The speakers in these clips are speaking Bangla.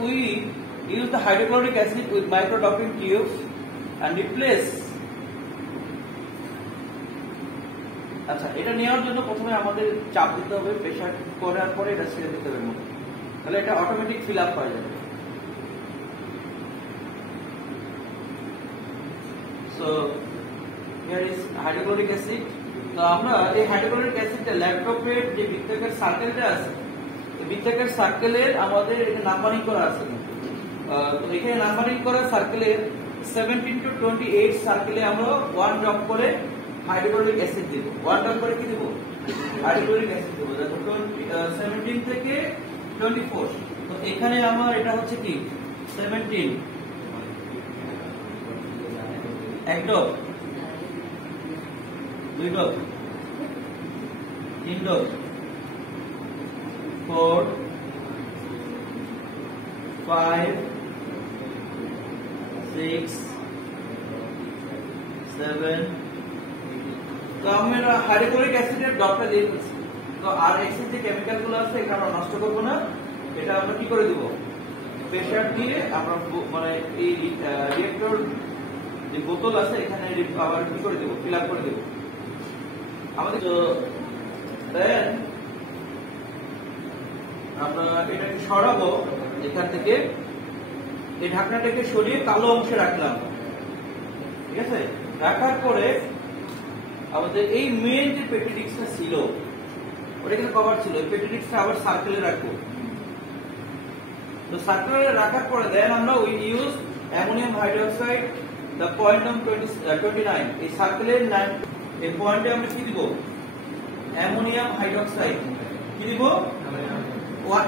we use the hydrochloric acid with micro doping tubes and replace. আচ্ছা, এটা নেওয়ার জন্য প্রথমে আমাদের চাপ দিতে হবে, প্রেসার করার পরে এটা ছেড়ে দিতে হবে মুখে, তাহলে এটা অটোমেটিক ফিল আপ হয়ে যাবে। So here is hydrochloric acid. তো আমরা এই হাইড্রোক্লোরিক অ্যাসিডটা ল্যাপটপের যে বৃত্তাকার সার্কেলটা আছে, এই বৃত্তাকার সার্কেলের আমাদের এটা নাম্বারিং করা আছে। তো এখানে নাম্বারিং করা সার্কেলের 17 to 28 সার্কেলে আমরা 1 ড্রপ করে হাইড্রোক্লোরিক অ্যাসিড দেব। 1 ড্রপ করে কি দেব? হাইড্রোক্লোরিক অ্যাসিড দেব। দেখো 17 থেকে 24। তো এখানে আমার এটা হচ্ছে কি 17 এক ড্রপ, 2 ড্রপ, 3 ড্রপ, 4, 5, 6, 7। তো আমরা হাইড্রোক্লোরিক অ্যাসিডের ড্রপটা দিয়ে দিচ্ছি। তো আর এক্সেস যে কেমিক্যাল গুলো আছে এটা আমরা নষ্ট করবো না, এটা আমরা কি করে দিব? প্রেসার দিয়ে আমরা মানে এই রিঅ্যাক্টর যে বোতল আছে এখানে আবার কি করে দেব? ফিল আপ করে দেব। আমাদের দেন আমরা এটাকে সরাবো এখান থেকে, এই ঢাকনাটাকে সরিয়ে কালো অংশে রাখলাম, ঠিক আছে? রাখার পরে আমাদের এই মেইন যে পেটিডিক্সটা ছিল ওটা কিন্তু কভার ছিল, এই পেটিডিক্সটা আবার সার্কেলে রাখবো। তো সার্কেলে রাখার পরে দেন আমরা we use ammonium hydroxide the point নাম 29। এই সার্কেলের এই পয়েন্টে আমরা কি দিব? অ্যামোনিয়াম হাইড্রোক্সাইড কি দিব?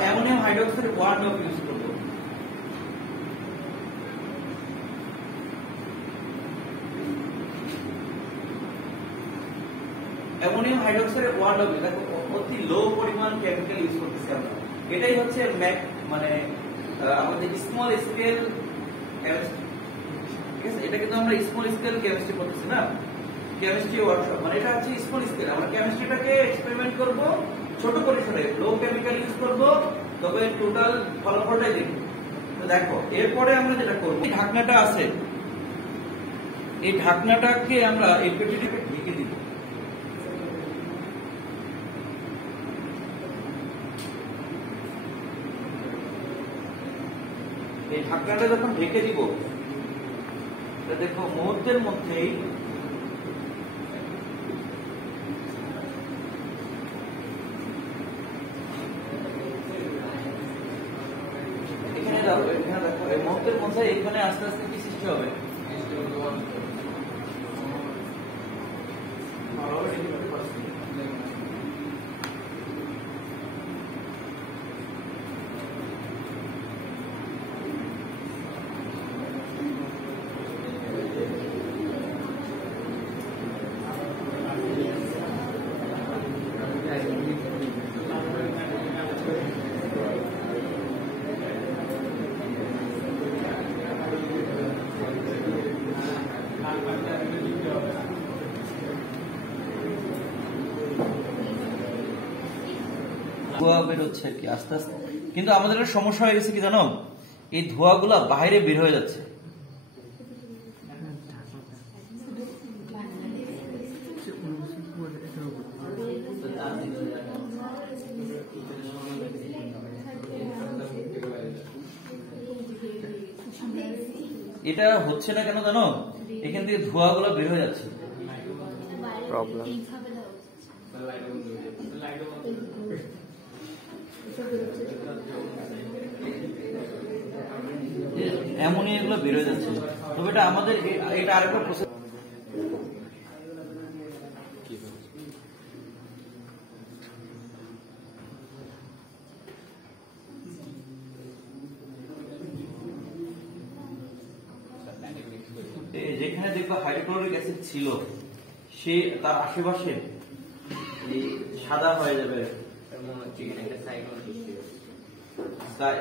অ্যামোনিয়াম হাইড্রোক্সাইড 1 ড্রপ ইউজ করব। অ্যামোনিয়াম হাইড্রোক্সাইড 1 ড্রপ, দেখো অতি লো পরিমাণ কেমিক্যাল ইউজ করতেছি আমরা। এটাই হচ্ছে মানে আমাদের স্মল স্কেল কেমিস্ট্রি, ঠিক আছে? এটা কিন্তু আমরা স্মল স্কেল কেমিস্ট্রি করতেছি না, কেমিস্ট্রি ওয়ার্কশপ, মানে এটা হচ্ছে স্মল স্কেল। আমরা কেমিস্ট্রিটাকে এক্সপেরিমেন্ট করব ছোট পরিসরে, লো কেমিক্যাল ইউজ করব, তবে টোটাল ফলাফলটাই দেখব। তো দেখো এরপরে আমরা যেটা করব, এই ঢাকনাটা আছে, এই ঢাকনাটাকে আমরা এই পেটিটাকে ঢেকে দিব। এই ঢাকনাটা যখন ঢেকে দিব, দেখো মুহূর্তের মধ্যেই এখানে দেখো এই মুহূর্তের মধ্যে এখানে আস্তে আস্তে কি সৃষ্টি হবে? ধোঁয়া বেরোচ্ছে আর কি আস্তে আস্তে। কিন্তু আমাদের একটা সমস্যা হয়ে গেছে কি জানো? এই ধোঁয়াগুলা বাইরে বের হয়ে যাচ্ছে। এটা হচ্ছে না কেন জানো? এখান থেকে ধোঁয়াগুলো বের হয়ে যাচ্ছে। প্রবলেম অ্যামোনিয়া এগুলো বের হয়ে যাচ্ছে। তবে এটা আমাদের এটা আরেকটা প্রসেস। যেখানে দেখবা হাইড্রোক্লোরিক অ্যাসিড ছিল সে তার আশেপাশে সাদা হয়ে যাবে,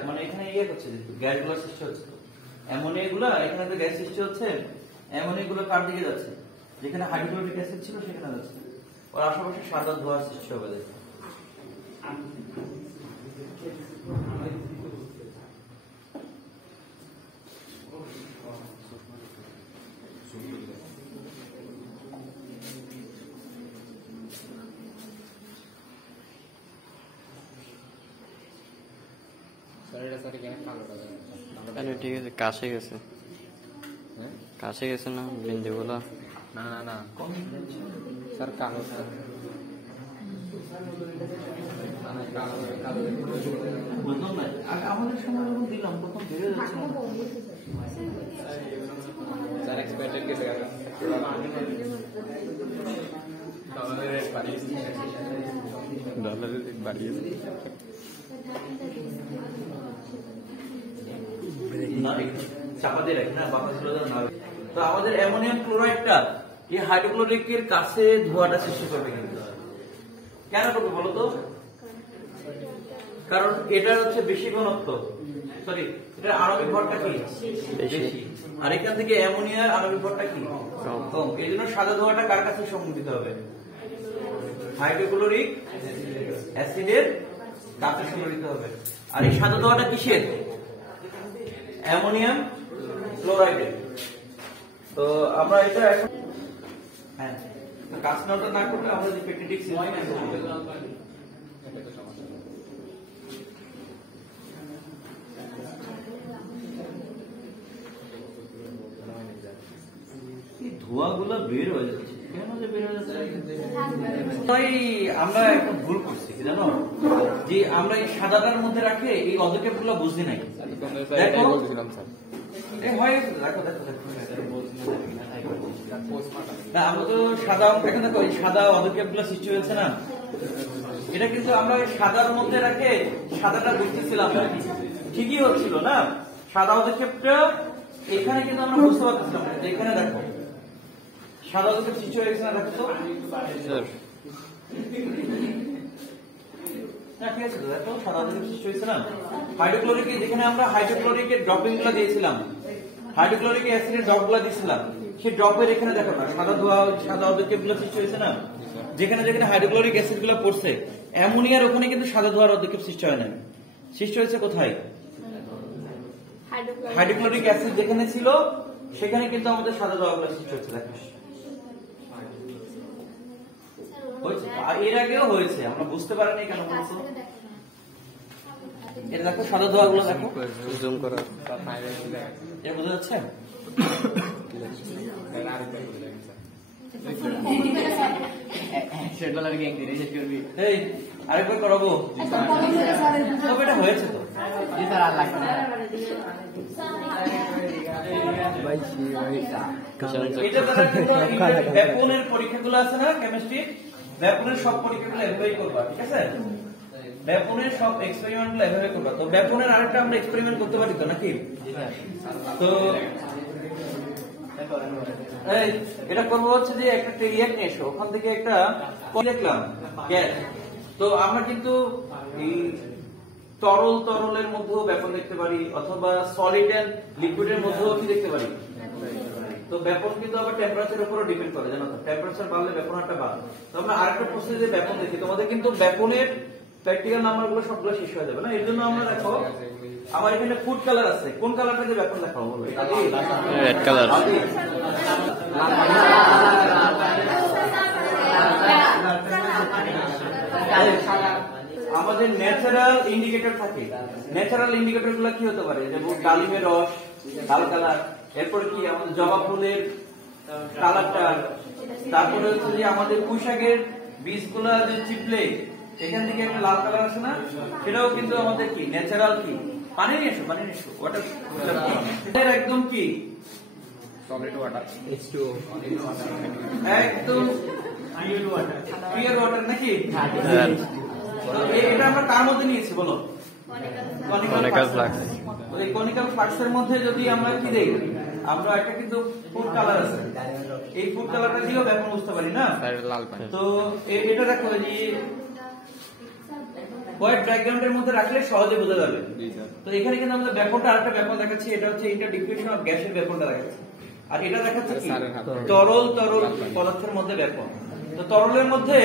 মানে এখানে ইয়ে হচ্ছে গ্যাস গুলো সৃষ্টি হচ্ছে, অ্যামোনিয়া গুলা এখানে তো গ্যাস সৃষ্টি হচ্ছে, অ্যামোনিয়া গুলো কার দিকে যাচ্ছে? যেখানে হাইড্রোক্লোরিক অ্যাসিড ছিল সেখানে যাচ্ছে, ওর আশেপাশে সাদা ধোঁয়ার সৃষ্টি হবে। ঠিক আছে, কাছে গেছে, কাছে গেছে না বিন্দুগুলো? না না না স্যার কালো স্যার বুঝলাম না, আমাদের সময় যখন দিলাম তখন বেড়ে যাচ্ছে না। স্যার এক্সপেক্টেড কেসে গেল ডলারের রেট বাড়িয়েছে না চাপা দিয়ে রাখি না, বাতাস চলে যাবে না। তো আমাদের অ্যামোনিয়াম ক্লোরাইডটা এই হাইড্রোক্লোরিকের কাছে ধোঁয়াটা সৃষ্টি করবে কিন্তু। কেন করবে বলো তো? কারণ এটার হচ্ছে বেশি ঘনত্ব, সরি এটার আণবিক ভরটা কি বেশি, আর এখান থেকে অ্যামোনিয়ার আণবিক ভরটা কি কম। এই জন্য সাদা ধোঁয়াটা কার কাছে সংঘটিত হবে? হাইড্রোক্লোরিক অ্যাসিডের কাছে সংঘটিত হবে। আর এই সাদা ধোঁয়াটা কিসের? অ্যামোনিয়াম ক্লোরাইডের। তো আমরা এটা এখন হ্যাঁ কাজ না করলে আমরা যে পেটেটিক ধোঁয়াগুলো বের হয়ে যাচ্ছে, কেন যে বের হয়ে যাচ্ছে? তাই আমরা একটা ভুল করছি কি জানো, যে আমরা এই সাদাটার মধ্যে রাখে এই অদক্ষেপ গুলো বুঝি নাই। দেখো হয়ে গেছে, দেখো দেখো দেখো না, আমরা তো সাদা এখন দেখো এই সাদা অদক্ষেপ গুলো সৃষ্টি হয়েছে না, এটা কিন্তু আমরা ওই সাদার মধ্যে রাখে সাদাটা বুঝতেছিলাম না, ঠিকই হচ্ছিল না। সাদা অদক্ষেপটা এখানে কিন্তু আমরা বুঝতে পারতেছিলাম না, এখানে দেখো সাদা অদক্ষেপ সৃষ্টি হয়ে গেছে না, দেখো তো ঠিক আছে, দেখো সাদা অদক্ষেপ সৃষ্টি হয়েছে না। হাইড্রোক্লোরিক যেখানে আমরা হাইড্রোক্লোরিকের ড্রপিং গুলো দিয়েছিলাম, হাইড্রোক্লোরিক অ্যাসিডের ড্রপ গুলো দিয়েছিলাম, সেই ড্রপের এখানে দেখো না সাদা ধোঁয়া সাদা অদক্ষেপ গুলো সৃষ্টি হয়েছে না। যেখানে যেখানে হাইড্রোক্লোরিক অ্যাসিড গুলো পড়ছে অ্যামোনিয়ার ওখানে কিন্তু সাদা ধোঁয়ার অদক্ষেপ সৃষ্টি হয় না, সৃষ্টি হয়েছে কোথায়? হাইড্রোক্লোরিক অ্যাসিড যেখানে ছিল সেখানে কিন্তু আমাদের সাদা ধোঁয়া গুলো সৃষ্টি হচ্ছে। দেখো এর আগেও হয়েছে, আমরা বুঝতে পারিনি কেন বলতো? এটা দেখো সাদা ধোঁয়া গুলো দেখো, জুম করো, এটা বোঝা যাচ্ছে? এই আরেকবার করাবো, তবে এটা হয়েছে তো এটা দ্বারা ব্যাপনের পরীক্ষাগুলো আছে না কেমিস্ট্রি, ব্যাপনের সব পরীক্ষাগুলো এভাবেই করবা, ঠিক আছে? ব্যাপনের সব এক্সপেরিমেন্ট গুলো এভাবে করবা। তো ব্যাপনের আরেকটা আমরা এক্সপেরিমেন্ট করতে পারি তো নাকি? তো এটা করবো হচ্ছে যে একটা টেরিয়াক নিয়ে এসো, ওখান থেকে একটা দেখলাম গ্যাস। তো আমরা কিন্তু এই তরলের মধ্যেও ব্যাপন দেখতে পারি, অথবা সলিড এন্ড লিকুইডের মধ্যেও কি দেখতে পারি। তো ব্যাপন কিন্তু আবার টেম্পারেচারের উপরও ডিপেন্ড করে, জানো তো? টেম্পারেচার বাড়লে ব্যাপন একটা বাড়ে। তো আমরা আরেকটা প্রসেসে ব্যাপন দেখি, তোমাদের কিন্তু ব্যাপনের প্র্যাকটিক্যাল নাম্বার গুলো সবগুলো শেষ হয়ে যাবে না, এর জন্য আমরা দেখো আমার এখানে ফুড কালার আছে, কোন কালারটা যে ব্যাপন দেখাবো বলো? Red colour. আমাদের ন্যাচারাল ইন্ডিকেটর থাকে, ন্যাচারাল ইন্ডিকেটর গুলো কি হতে পারে? যেমন ডালিমের রস লাল কালার, এরপর কি আমাদের জবা ফুলের কালারটা, তারপরে হচ্ছে যে আমাদের পুঁইশাকের বীজগুলা যে চিপলে এখান থেকে একটা লাল কালার আসে না, সেটাও কিন্তু আমাদের কি ন্যাচারাল কি পানি নিয়ে এসো, পানি নিয়ে এসো, ওয়াটার একদম কি সলিড ওয়াটার H2O একদম পিওর ওয়াটার নাকি? এটা আমরা কার মধ্যে নিয়েছি বলো? Conical flux. এই কনিক্যাল ফ্লাক্সের মধ্যে যদি আমরা কি দেই, আমরা একটা কিন্তু ফুড কালার আছে, এই ফুড কালারটা দিয়েও ব্যাপন বুঝতে পারি না। লাল পানি। তো এটা দেখো যে হোয়াইট ব্যাকগ্রাউন্ডের মধ্যে রাখলে সহজে বোঝা যাবে। তো এখানে কিন্তু আমাদের ব্যাপনটা আরেকটা ব্যাপন দেখাচ্ছি, এটা হচ্ছে ইন্টার ডিফিউশন অফ গ্যাসের ব্যাপনটা দেখাচ্ছে, আর এটা দেখাচ্ছে কি তরল পদার্থের মধ্যে ব্যাপন। তো তরলের মধ্যে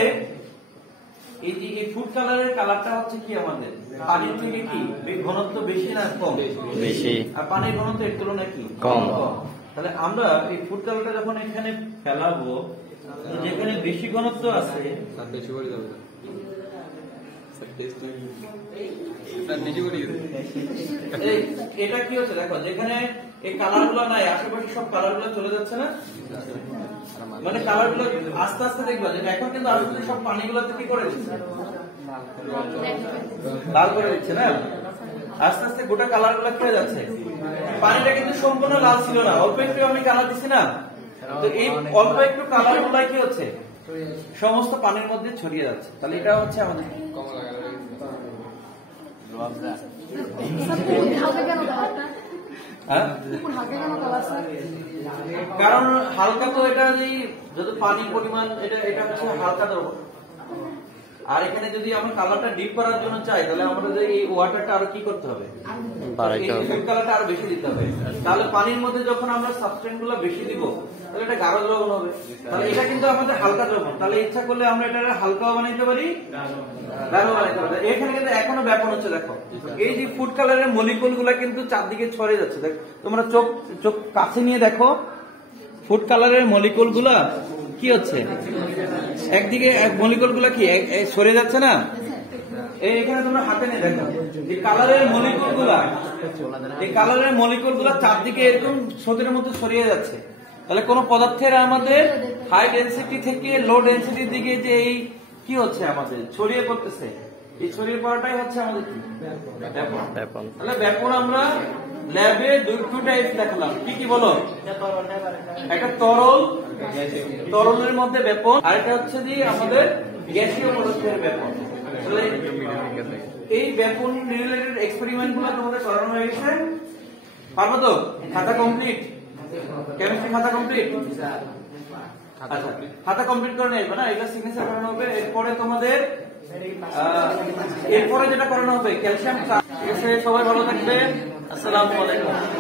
এই যে এই ফুড কালারের কালারটা হচ্ছে কি আমাদের পানির থেকে কি ঘনত্ব বেশি না কম? বেশি। আর পানির ঘনত্ব এর তুলনায় কি কম। তাহলে আমরা এই ফুড কালারটা যখন এখানে ফেলাবো, যেখানে বেশি ঘনত্ব আছে বেশি করে যাবে এটা কি হচ্ছে দেখো, যেখানে এই কালার গুলো নাই আশেপাশে সব কালার গুলো চলে যাচ্ছে না, মানে কালার গুলো আস্তে আস্তে দেখবা যে এখন কিন্তু আস্তে সব পানিগুলোতে কি করে দিচ্ছে, লাল করে দিচ্ছে না, আস্তে আস্তে গোটা কালার গুলো খেয়ে যাচ্ছে। পানিটা কিন্তু সম্পূর্ণ লাল ছিল না, অল্প একটু আমি কালার দিচ্ছি না, তো এই অল্প একটু কালার গুলাই কি হচ্ছে সমস্ত পানির মধ্যে ছড়িয়ে যাচ্ছে। তাহলে এটা হচ্ছে আমাদের কারণ হালকা, তো এটা যদি পানির পরিমাণ এটা হচ্ছে হালকা দেবো, আর এখানে যদি আমরা কালারটা ডিপ করার জন্য চাই তাহলে আমাদের এই ওয়াটারটা আরো কি করতে হবে, ফুড কালারটা আরো বেশি দিতে হবে। তাহলে পানির মধ্যে যখন আমরা সাবস্টেন্স গুলো বেশি দিব তাহলে এটা গাঢ় দ্রবণ হবে। তাহলে এটা কিন্তু আমাদের হালকা দ্রবণ, তাহলে ইচ্ছা করলে আমরা এটা হালকাও বানাইতে পারি, গাঢ় বানাইতে পারি। এখানে কিন্তু এখনো ব্যাপার হচ্ছে, দেখো এই যে ফুড কালারের মলিকুল গুলা কিন্তু চারদিকে ছড়িয়ে যাচ্ছে। দেখো তোমরা চোখ কাছে নিয়ে দেখো, ফুড কালারের মলিকুল গুলা কি হচ্ছে, একদিকে মলিকুল গুলা কি সরে যাচ্ছে না, এখানে তোমরা হাতে নিয়ে দেখো এই কালারের মলিকুল গুলা চারদিকে এরকম স্রোতের মতো ছড়িয়ে যাচ্ছে। তাহলে কোন পদার্থের আমাদের হাই ডেন্সিটি থেকে লো ডেন্সিটির দিকে যে এই কি হচ্ছে আমাদের ছড়িয়ে পড়তেছে, এই ছড়িয়ে পড়াটাই হচ্ছে আমাদের কি ব্যাপন। তাহলে ব্যাপন আমরা ল্যাবে দুটো টাইপ দেখালাম, কি কি বলো, একটা তরলের মধ্যে ব্যাপন, আর একটা হচ্ছে যে আমাদের গ্যাসীয় পদার্থের ব্যাপন। এই ব্যাপন রিলেটেড এক্সপেরিমেন্ট গুলো তোমাদের করানো হয়ে গেছে, পারবো তো? খাতা কমপ্লিট, কেমিস্ট্রি খাতা কমপ্লিট, আচ্ছা খাতা কমপ্লিট করে নেবে না, এটা সিগনেচার করানো হবে। এরপরে তোমাদের এরপরে যেটা করানো হবে ক্যালসিয়াম। ঠিক আছে, সবাই ভালো থাকবে, আসসালামু আলাইকুম।